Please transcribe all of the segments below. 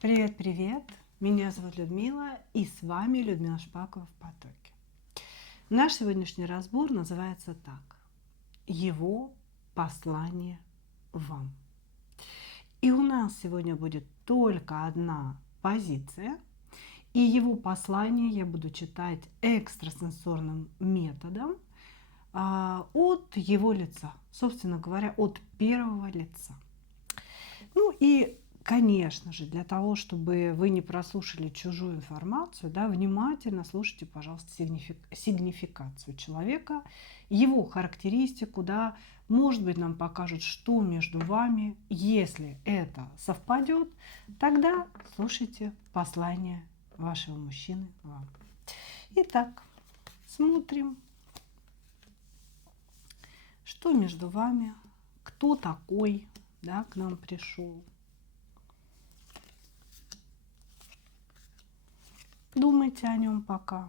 Привет, привет! Меня зовут Людмила, и с вами Людмила Шпакова в потоке. Наш сегодняшний разбор называется так: Его послание вам. И у нас сегодня будет только одна позиция, и его послание я буду читать экстрасенсорным методом от его лица, собственно говоря, от первого лица. Ну и, конечно же, для того, чтобы вы не прослушали чужую информацию, да, внимательно слушайте, пожалуйста, сигнификацию человека, его характеристику, да, может быть, нам покажут, что между вами. Если это совпадет, тогда слушайте послание вашего мужчины вам. Итак, смотрим, что между вами, кто такой, да, к нам пришел. Думайте о нем пока.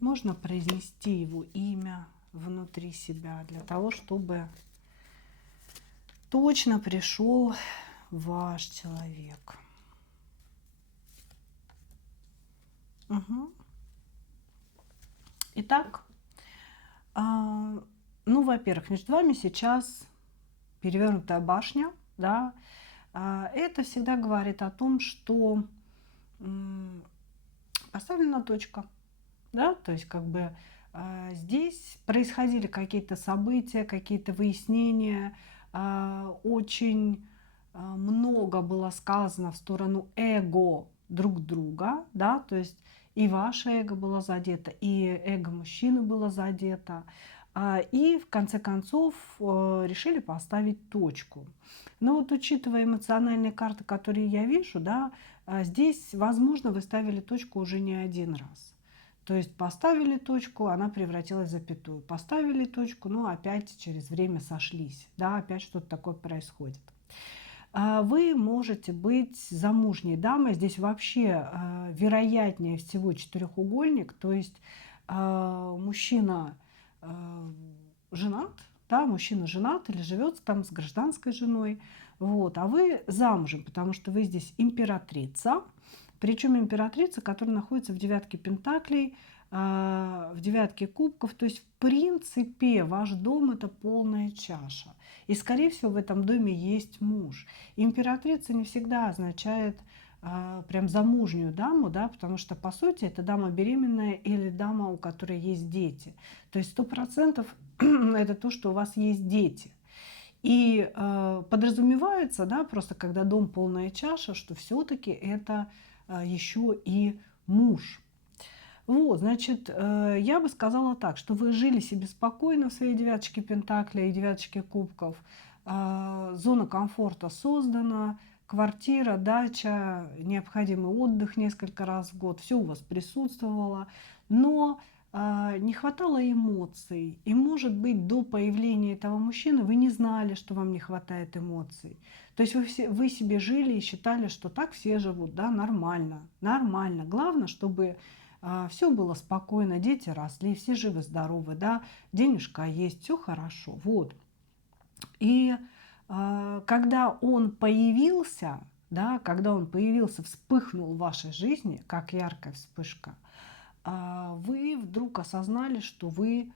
Можно произнести его имя внутри себя для того, чтобы точно пришел ваш человек. Угу. Итак, ну, во-первых, между вами сейчас перевернутая башня, да. Это всегда говорит о том, что поставлена точка, да, то есть как бы здесь происходили какие-то события, какие-то выяснения, очень много было сказано в сторону эго друг друга, да, то есть и ваше эго было задето, и эго мужчины было задето, и в конце концов решили поставить точку. Но вот учитывая эмоциональные карты, которые я вижу, да, здесь, возможно, вы ставили точку уже не один раз. То есть поставили точку, она превратилась в запятую. Поставили точку, ну опять через время сошлись. Да, опять что-то такое происходит. Вы можете быть замужней дамой. Здесь вообще вероятнее всего четырехугольник. То есть мужчина женат, да, мужчина женат или живет там с гражданской женой. Вот, а вы замужем, потому что вы здесь императрица. Причем императрица, которая находится в девятке пентаклей, в девятке кубков. То есть, в принципе, ваш дом – это полная чаша. И, скорее всего, в этом доме есть муж. Императрица не всегда означает прям замужнюю даму, да, потому что, по сути, это дама беременная или дама, у которой есть дети. То есть 100% это то, что у вас есть дети. И подразумевается, да, просто когда дом полная чаша, что все-таки это еще и муж. Вот, значит, я бы сказала так, что вы жили себе спокойно в своей девяточке пентаклей и девяточке кубков. Зона комфорта создана, квартира, дача, необходимый отдых несколько раз в год, все у вас присутствовало, но не хватало эмоций. И, может быть, до появления этого мужчины вы не знали, что вам не хватает эмоций. То есть вы себе жили и считали, что так все живут, да, нормально, нормально. Главное, чтобы все было спокойно, дети росли, все живы-здоровы, да, денежка есть, все хорошо, вот. И когда он появился, да, когда он появился, вспыхнул в вашей жизни, как яркая вспышка, вы вдруг осознали, что вы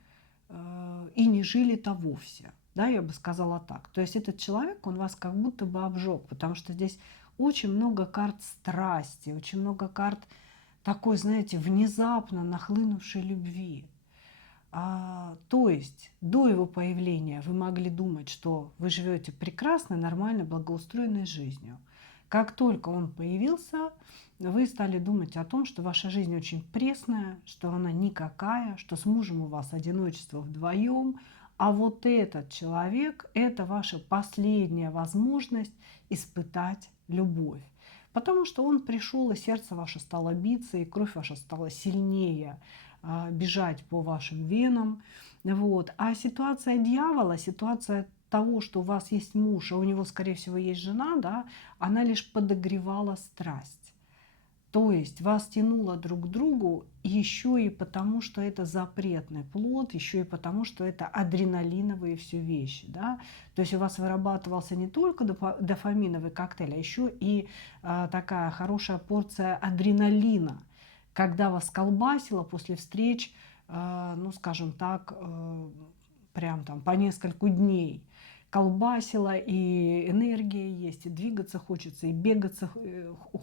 и не жили-то вовсе. Да, я бы сказала так. То есть этот человек, он вас как будто бы обжег, потому что здесь очень много карт страсти, очень много карт такой, знаете, внезапно нахлынувшей любви. То есть до его появления вы могли думать, что вы живете прекрасной, нормальной, благоустроенной жизнью. Как только он появился, вы стали думать о том, что ваша жизнь очень пресная, что она никакая, что с мужем у вас одиночество вдвоем, а вот этот человек – это ваша последняя возможность испытать любовь. Потому что он пришел, и сердце ваше стало биться, и кровь ваша стала сильнее бежать по вашим венам. Вот. А ситуация дьявола, ситуация того, что у вас есть муж, а у него, скорее всего, есть жена, да, она лишь подогревала страсть. То есть вас тянуло друг к другу еще и потому, что это запретный плод, еще и потому, что это адреналиновые все вещи. Да? То есть у вас вырабатывался не только дофаминовый коктейль, а еще и такая хорошая порция адреналина, когда вас колбасило после встреч, ну скажем так, прям там по нескольку дней. Колбасило, и энергия есть, и двигаться хочется, и бегаться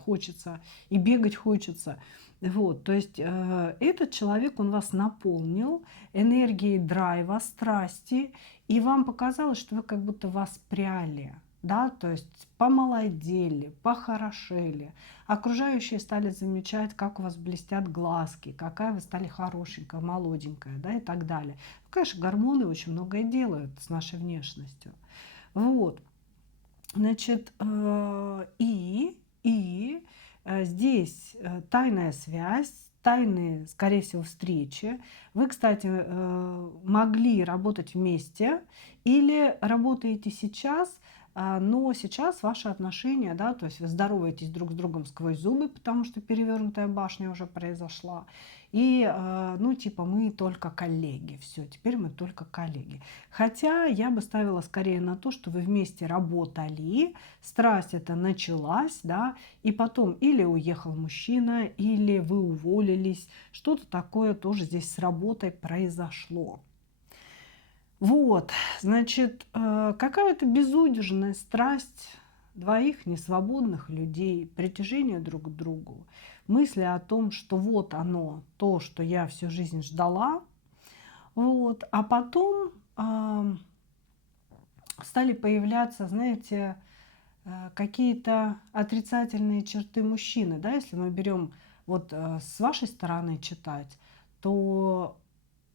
хочется, и бегать хочется. Вот, то есть этот человек, он вас наполнил энергией драйва, страсти, и вам показалось, что вы как будто воспряли, да, то есть помолодели, похорошели. Окружающие стали замечать, как у вас блестят глазки, какая вы стали хорошенькая, молоденькая, да, и так далее. Ну, конечно, гормоны очень многое делают с нашей внешностью. Вот, значит, здесь тайная связь, тайные, скорее всего, встречи. Вы, кстати, могли работать вместе или работаете сейчас, но сейчас ваши отношения, да, то есть вы здороваетесь друг с другом сквозь зубы, потому что перевернутая башня уже произошла. И, ну, типа, мы только коллеги, все, теперь мы только коллеги. Хотя я бы ставила скорее на то, что вы вместе работали, страсть эта началась, да, и потом или уехал мужчина, или вы уволились, что-то такое тоже здесь с работой произошло. Вот, значит, какая-то безудержная страсть двоих несвободных людей, притяжение друг к другу, мысли о том, что вот оно, то, что я всю жизнь ждала, вот, а потом стали появляться, знаете, какие-то отрицательные черты мужчины, да, если мы берем вот с вашей стороны читать, то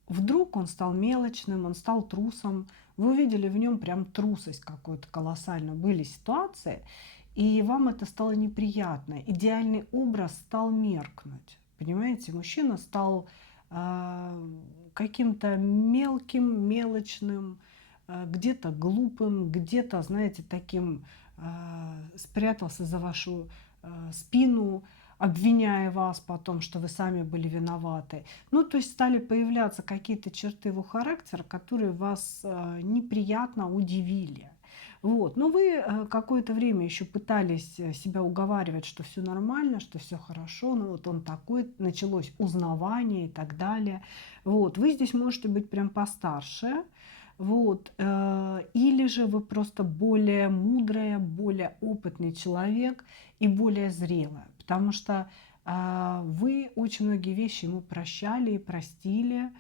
вдруг он стал мелочным, он стал трусом. Вы увидели в нем прям трусость какую-то колоссальную. Были ситуации, и вам это стало неприятно. Идеальный образ стал меркнуть. Понимаете, мужчина стал каким-то мелким, мелочным, где-то глупым, где-то, знаете, таким спрятался за вашу спину, обвиняя вас потом, что вы сами были виноваты. Ну, то есть стали появляться какие-то черты его характера, которые вас неприятно удивили. Вот. Но вы какое-то время еще пытались себя уговаривать, что все нормально, что все хорошо, ну вот он такой, началось узнавание и так далее. Вот. Вы здесь можете быть прям постарше, вот. Или же вы просто более мудрая, более опытный человек и более зрелая, потому что вы очень многие вещи ему прощали и простили,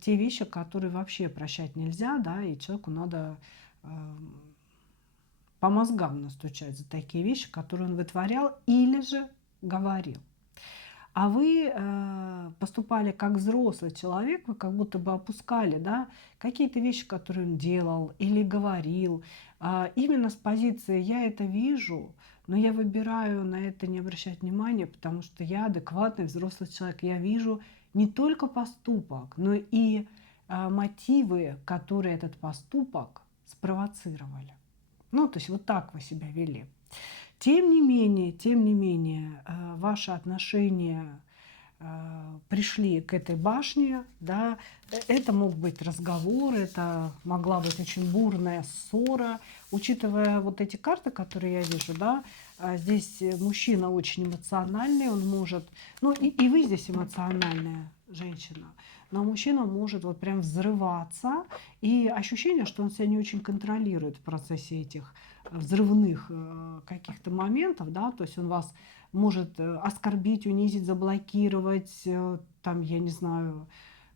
те вещи, которые вообще прощать нельзя, да, и человеку надо по мозгам настучать за такие вещи, которые он вытворял или же говорил. А вы поступали как взрослый человек, вы как будто бы опускали, да, какие-то вещи, которые он делал или говорил. Именно с позиции «я это вижу», но я выбираю на это не обращать внимания, потому что я адекватный взрослый человек. Я вижу не только поступок, но и мотивы, которые этот поступок спровоцировали. Ну, то есть вот так вы себя вели. Тем не менее, ваши отношения пришли к этой башне, да, это мог быть разговор, это могла быть очень бурная ссора. Учитывая вот эти карты, которые я вижу, да, здесь мужчина очень эмоциональный, он может, ну и вы здесь эмоциональная женщина, но мужчина может вот прям взрываться, и ощущение, что он себя не очень контролирует в процессе этих взрывных каких-то моментов, да, то есть он вас может оскорбить, унизить, заблокировать, там, я не знаю,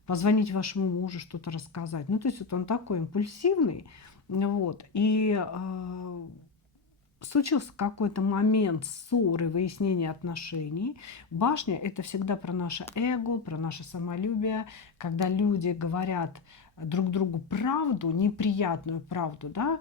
позвонить вашему мужу, что-то рассказать. Ну, то есть вот он такой импульсивный, вот, и случился какой-то момент ссоры, выяснения отношений. Башня – это всегда про наше эго, про наше самолюбие, когда люди говорят друг другу правду, неприятную правду, да,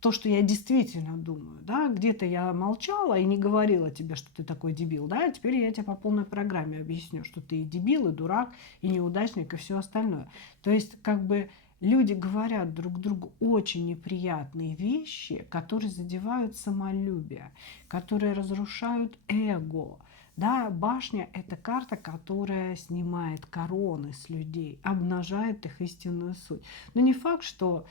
то, что я действительно думаю, да, где-то я молчала и не говорила тебе, что ты такой дебил, да, а теперь я тебе по полной программе объясню, что ты и дебил, и дурак, и неудачник, и все остальное. То есть, как бы, Люди говорят друг другу очень неприятные вещи, которые задевают самолюбие, которые разрушают эго. Да, башня – это карта, которая снимает короны с людей, обнажает их истинную суть. Но не факт, что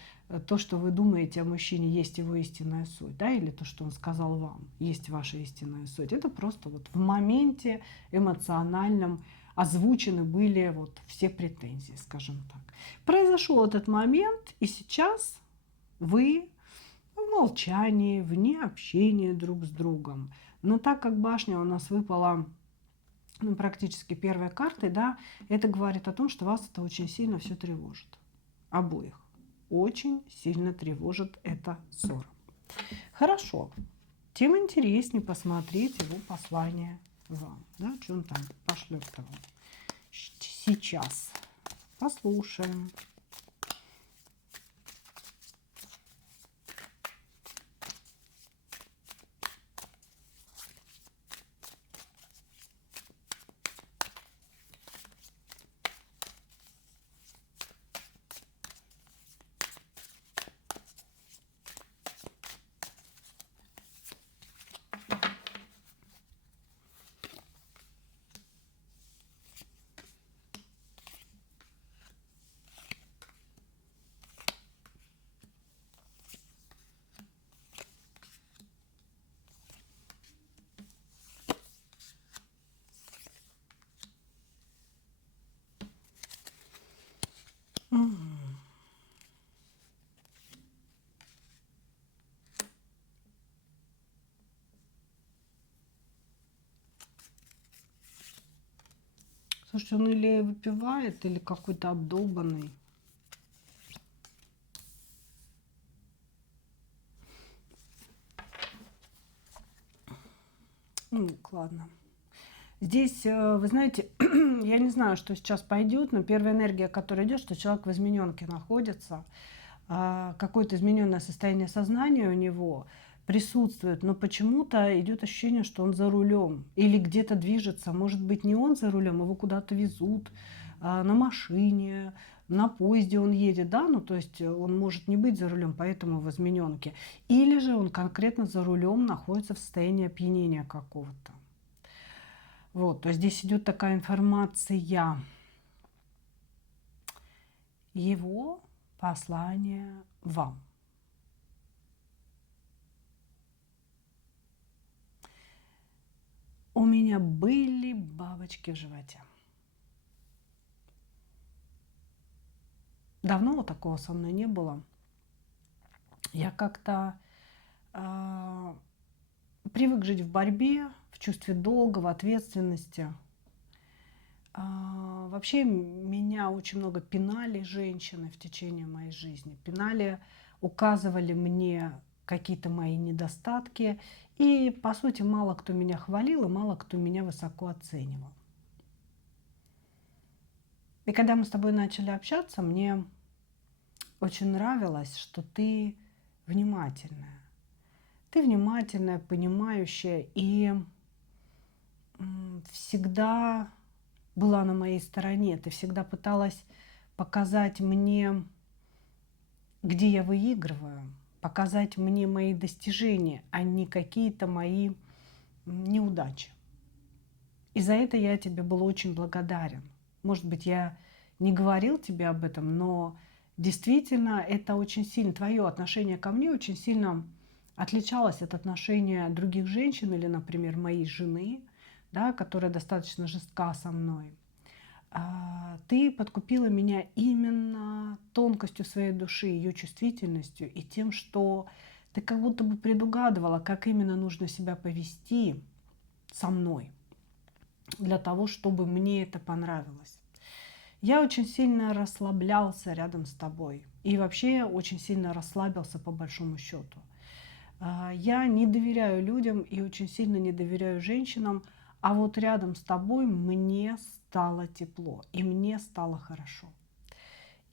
то, что вы думаете о мужчине, есть его истинная суть, да, или то, что он сказал вам, есть ваша истинная суть. Это просто вот в моменте эмоциональном озвучены были вот все претензии, скажем так. Произошел этот момент, и сейчас вы в молчании, вне общения друг с другом. Но так как башня у нас выпала, ну, практически первой картой, да, это говорит о том, что вас это очень сильно все тревожит. Обоих. Очень сильно тревожит эта ссора. Хорошо. Тем интереснее посмотреть его послание вам. Да, что он там пошлет-то вам. Сейчас послушаем. Слушайте, он или выпивает, или какой-то обдолбанный. Ну, ладно. Здесь, вы знаете, я не знаю, что сейчас пойдет, но первая энергия, которая идет, что человек в измененке находится, какое-то измененное состояние сознания у него присутствует, но почему-то идет ощущение, что он за рулем или где-то движется. Может быть, не он за рулем, его куда-то везут на машине, на поезде он едет, да, ну то есть он может не быть за рулем, поэтому в измененке. Или же он конкретно за рулем находится в состоянии опьянения какого-то. Вот, то есть здесь идет такая информация. Его послание вам. У меня были бабочки в животе. Давно вот такого со мной не было. Я как-то привык жить в борьбе, в чувстве долга, в ответственности. Вообще меня очень много пинали женщины в течение моей жизни. Пинали, указывали мне какие-то мои недостатки. И, по сути, мало кто меня хвалил, и мало кто меня высоко оценивал. И когда мы с тобой начали общаться, мне очень нравилось, что ты внимательная. Ты внимательная, понимающая и всегда была на моей стороне. Ты всегда пыталась показать мне, где я выигрываю, показать мне мои достижения, а не какие-то мои неудачи. И за это я тебе был очень благодарен. Может быть, я не говорил тебе об этом, но действительно это очень сильно, твое отношение ко мне очень сильно отличалось от отношения других женщин или, например, моей жены, да, которая достаточно жестка со мной. Ты подкупила меня именно тонкостью своей души, ее чувствительностью и тем, что ты как будто бы предугадывала, как именно нужно себя повести со мной для того, чтобы мне это понравилось. Я очень сильно расслаблялся рядом с тобой и вообще очень сильно расслабился по большому счету. Я не доверяю людям и очень сильно не доверяю женщинам, а вот рядом с тобой мне стало тепло и мне стало хорошо.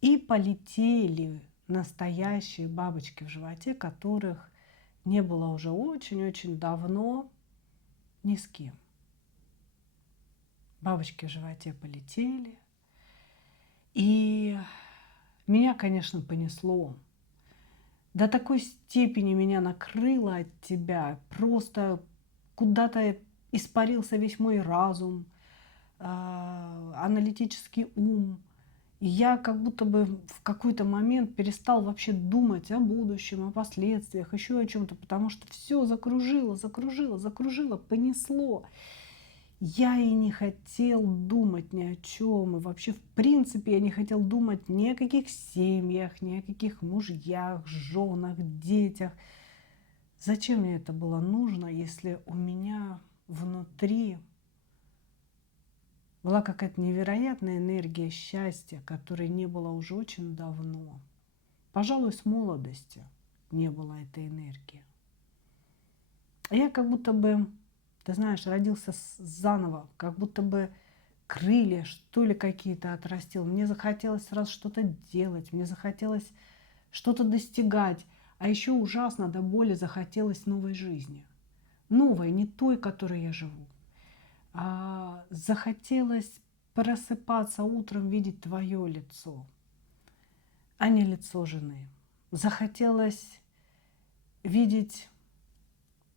И полетели настоящие бабочки в животе, которых не было уже очень-очень давно ни с кем. Бабочки в животе полетели. И Меня, конечно, понесло. До такой степени меня накрыло от тебя. Просто куда-то испарился весь мой разум, аналитический ум. И я как будто бы в какой-то момент перестал вообще думать о будущем, о последствиях, еще о чем-то, потому что все закружило, закружило, закружило, понесло. Я и не хотел думать ни о чем. И вообще, в принципе, я не хотел думать ни о каких семьях, ни о каких мужьях, женах, детях. Зачем мне это было нужно, если у меня внутри была какая-то невероятная энергия счастья, которой не было уже очень давно. Пожалуй, с молодости не было этой энергии. А я как будто бы, ты знаешь, родился заново, как будто бы крылья, что ли, какие-то отрастил. Мне захотелось сразу что-то делать, мне захотелось что-то достигать. А еще ужасно до боли захотелось новой жизни. Новой, не той, которой я живу. А захотелось просыпаться утром, видеть твое лицо, а не лицо жены. Захотелось видеть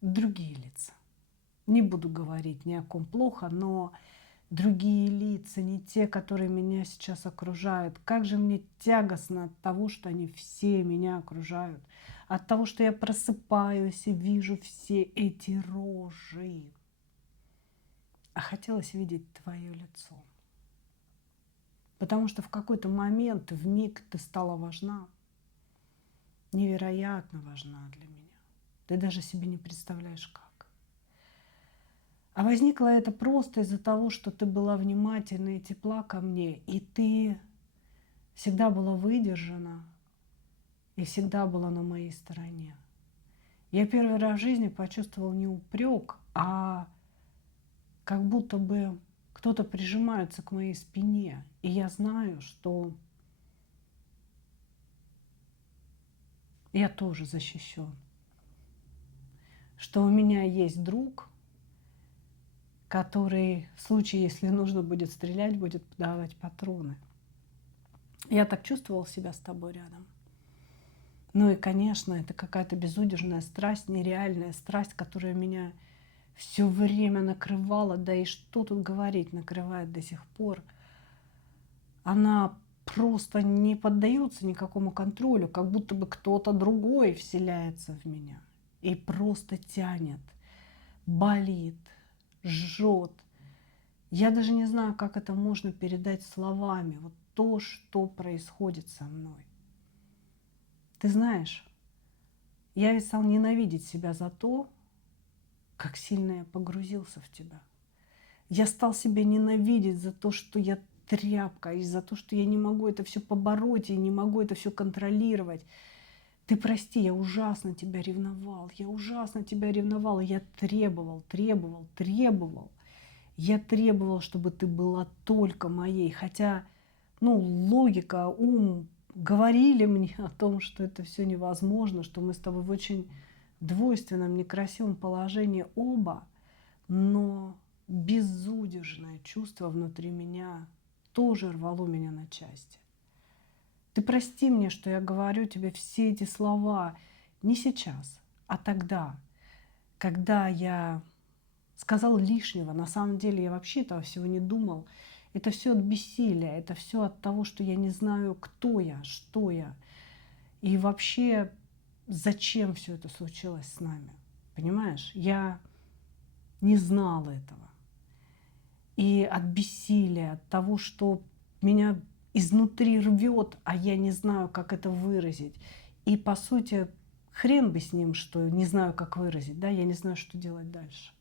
другие лица. Не буду говорить ни о ком плохо, но другие лица, не те, которые меня сейчас окружают. Как же мне тягостно от того, что они все меня окружают. От того, что я просыпаюсь и вижу все эти рожи. А хотелось видеть твое лицо. Потому что в какой-то момент, в миг ты стала важна. Невероятно важна для меня. Ты даже себе не представляешь, как. А возникло это просто из-за того, что ты была внимательна и тепла ко мне, и ты всегда была выдержана и всегда была на моей стороне. Я первый раз в жизни почувствовала не упрек, а как будто бы кто-то прижимается к моей спине. И я знаю, что я тоже защищен. Что у меня есть друг, который в случае, если нужно будет стрелять, будет подавать патроны. Я так чувствовала себя с тобой рядом. Ну и, конечно, это какая-то безудержная страсть, нереальная страсть, которая меня все время накрывала, да и что тут говорить, накрывает до сих пор. Она просто не поддается никакому контролю, как будто бы кто-то другой вселяется в меня и просто тянет, болит, жжет. Я даже не знаю, как это можно передать словами. Вот то, что происходит со мной. Ты знаешь, я ведь стал ненавидеть себя за то, как сильно я погрузился в тебя. Я стал себя ненавидеть за то, что я тряпка, и за то, что я не могу это все побороть, и не могу это все контролировать. Ты прости, я ужасно тебя ревновал, я ужасно тебя ревновал, я требовал, требовал, требовал. Я требовал, чтобы ты была только моей, хотя, ну, логика, ум говорили мне о том, что это все невозможно, что мы с тобой в очень двойственном, некрасивом положении оба, но безудержное чувство внутри меня тоже рвало меня на части. Ты прости мне, что я говорю тебе все эти слова не сейчас, а тогда, когда я сказал лишнего. На самом деле я вообще этого всего не думал. Это все от бессилия, это все от того, что я не знаю, кто я, что я. И вообще, зачем все это случилось с нами. Понимаешь? Я не знал этого. И от бессилия, от того, что меня изнутри рвет, а я не знаю, как это выразить. И по сути, хрен бы с ним, что не знаю, как выразить, да, я не знаю, что делать дальше.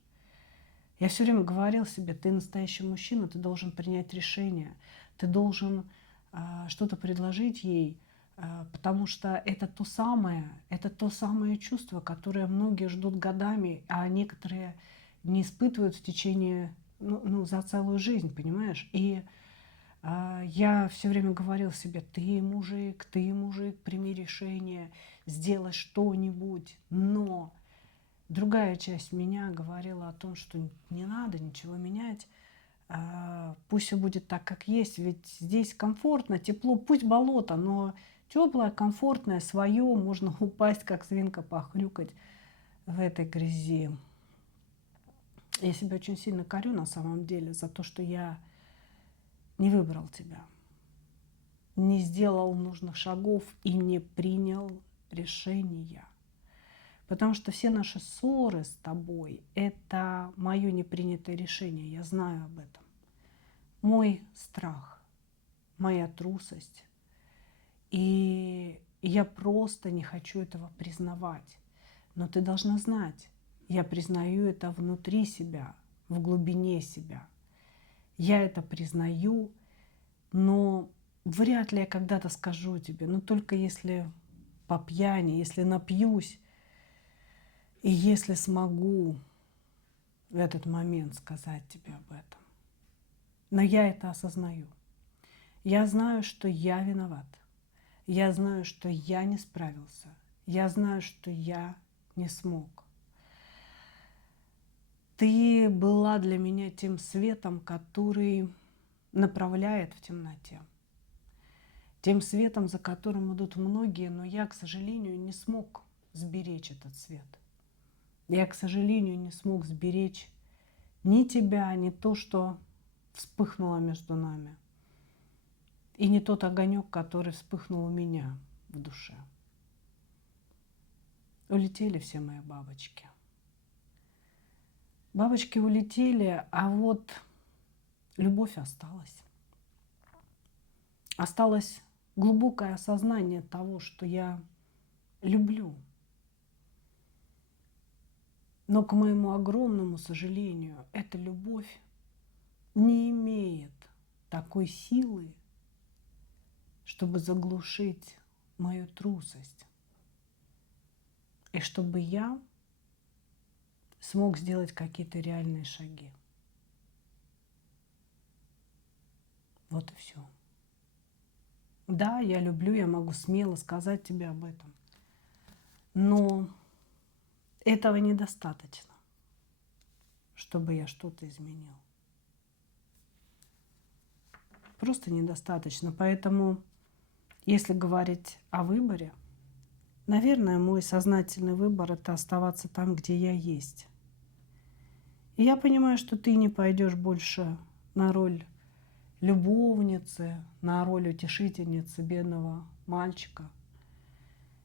Я все время говорил себе, ты настоящий мужчина, ты должен принять решение, ты должен что-то предложить ей, потому что это то самое чувство, которое многие ждут годами, а некоторые не испытывают в течение, за целую жизнь, понимаешь? И я все время говорил себе, ты мужик, прими решение, сделай что-нибудь, но другая часть меня говорила о том, что не надо ничего менять, Пусть все будет так, как есть, ведь здесь комфортно, тепло, пусть болото, но теплое, комфортное, свое, можно упасть, как свинка, похрюкать в этой грязи. Я себя очень сильно корю на самом деле за то, что я не выбрал тебя, не сделал нужных шагов и не принял решения. Потому что все наши ссоры с тобой – это мое непринятое решение, я знаю об этом. Мой страх, моя трусость. И я просто не хочу этого признавать. Но ты должна знать, я признаю это внутри себя, в глубине себя. Я это признаю, но вряд ли я когда-то скажу тебе, но только если по пьяни, если напьюсь, и если смогу в этот момент сказать тебе об этом. Но я это осознаю. Я знаю, что я виноват. Я знаю, что я не справился. Я знаю, что я не смог. Ты была для меня тем светом, который направляет в темноте. Тем светом, за которым идут многие, но я, к сожалению, не смог сберечь этот свет. Я, к сожалению, не смог сберечь ни тебя, ни то, что вспыхнуло между нами. И не тот огонек, который вспыхнул у меня в душе. Улетели все мои бабочки. Бабочки улетели, а вот любовь осталась. Осталось глубокое осознание того, что я люблю. Но, к моему огромному сожалению, эта любовь не имеет такой силы, чтобы заглушить мою трусость. И чтобы я смог сделать какие-то реальные шаги. Вот и все. Да, я люблю, я могу смело сказать тебе об этом. Но этого недостаточно, чтобы я что-то изменил. Просто недостаточно. Поэтому, если говорить о выборе, наверное, мой сознательный выбор – это оставаться там, где я есть. И я понимаю, что ты не пойдешь больше на роль любовницы, на роль утешительницы бедного мальчика.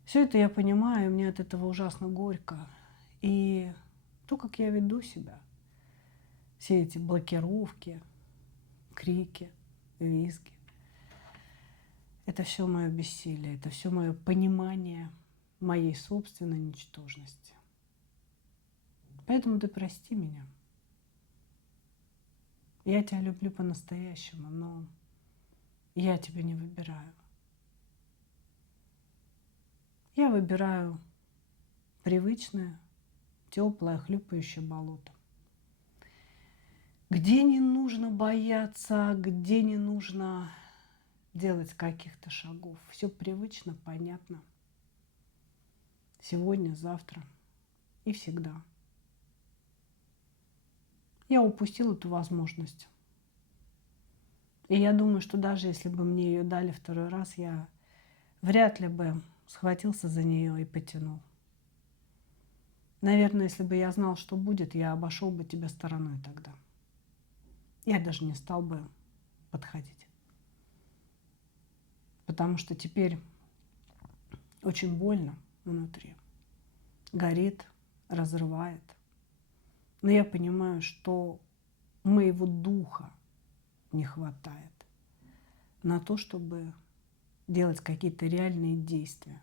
Все это я понимаю, и мне от этого ужасно горько. И то, как я веду себя, все эти блокировки, крики, визги, это все мое бессилие, это все мое понимание моей собственной ничтожности. Поэтому ты прости меня. Я тебя люблю по-настоящему, но я тебя не выбираю. Я выбираю привычное, теплое, хлюпающее болото, где не нужно бояться, где не нужно делать каких-то шагов. Все привычно, понятно. Сегодня, завтра и всегда. Я упустила эту возможность. И я думаю, что даже если бы мне ее дали второй раз, я вряд ли бы схватился за нее и потянул. Наверное, если бы я знал, что будет, я обошел бы тебя стороной тогда. Я даже не стал бы подходить. Потому что теперь очень больно внутри. Горит, разрывает. Но я понимаю, что моего духа не хватает на то, чтобы делать какие-то реальные действия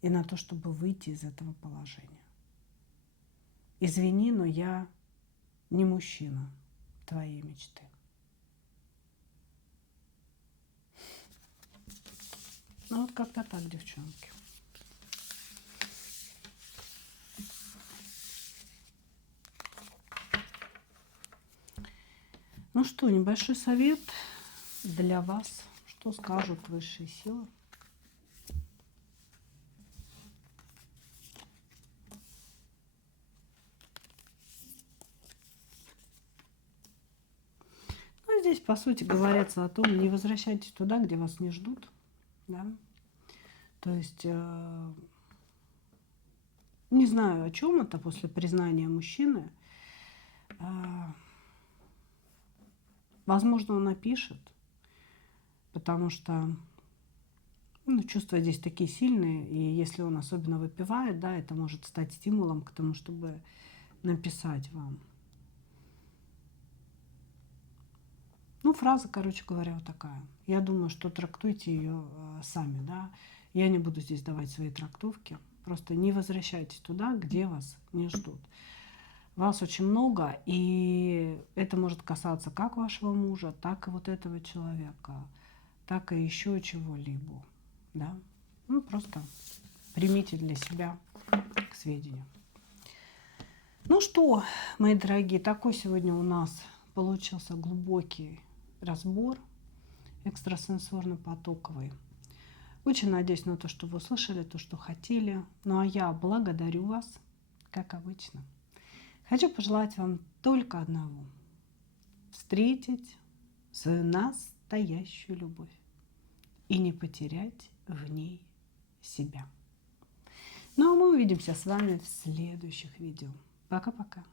и на то, чтобы выйти из этого положения. Извини, но я не мужчина твоей мечты. Ну вот как-то так, девчонки. Ну что, небольшой совет для вас. Что скажут высшие силы? здесь, по сути, говорится о том, не возвращайтесь туда, где вас не ждут. Да? То есть, не знаю, о чем это после признания мужчины. Возможно, он напишет, потому что чувства здесь такие сильные, и если он особенно выпивает, да, это может стать стимулом к тому, чтобы написать вам. Фраза, короче говоря, вот такая. Я думаю, что трактуйте ее сами, да. Я не буду здесь давать свои трактовки. Просто не возвращайтесь туда, где вас не ждут. Вас очень много, и это может касаться как вашего мужа, так и вот этого человека, так и еще чего-либо, да. Просто примите для себя к сведению. Ну что, мои дорогие, такой сегодня у нас получился глубокий разбор экстрасенсорно-потоковый. Очень надеюсь на то, что вы услышали то, что хотели. Ну а я благодарю вас, как обычно. Хочу пожелать вам только одного. Встретить свою настоящую любовь и не потерять в ней себя. Ну а мы увидимся с вами в следующих видео. Пока-пока.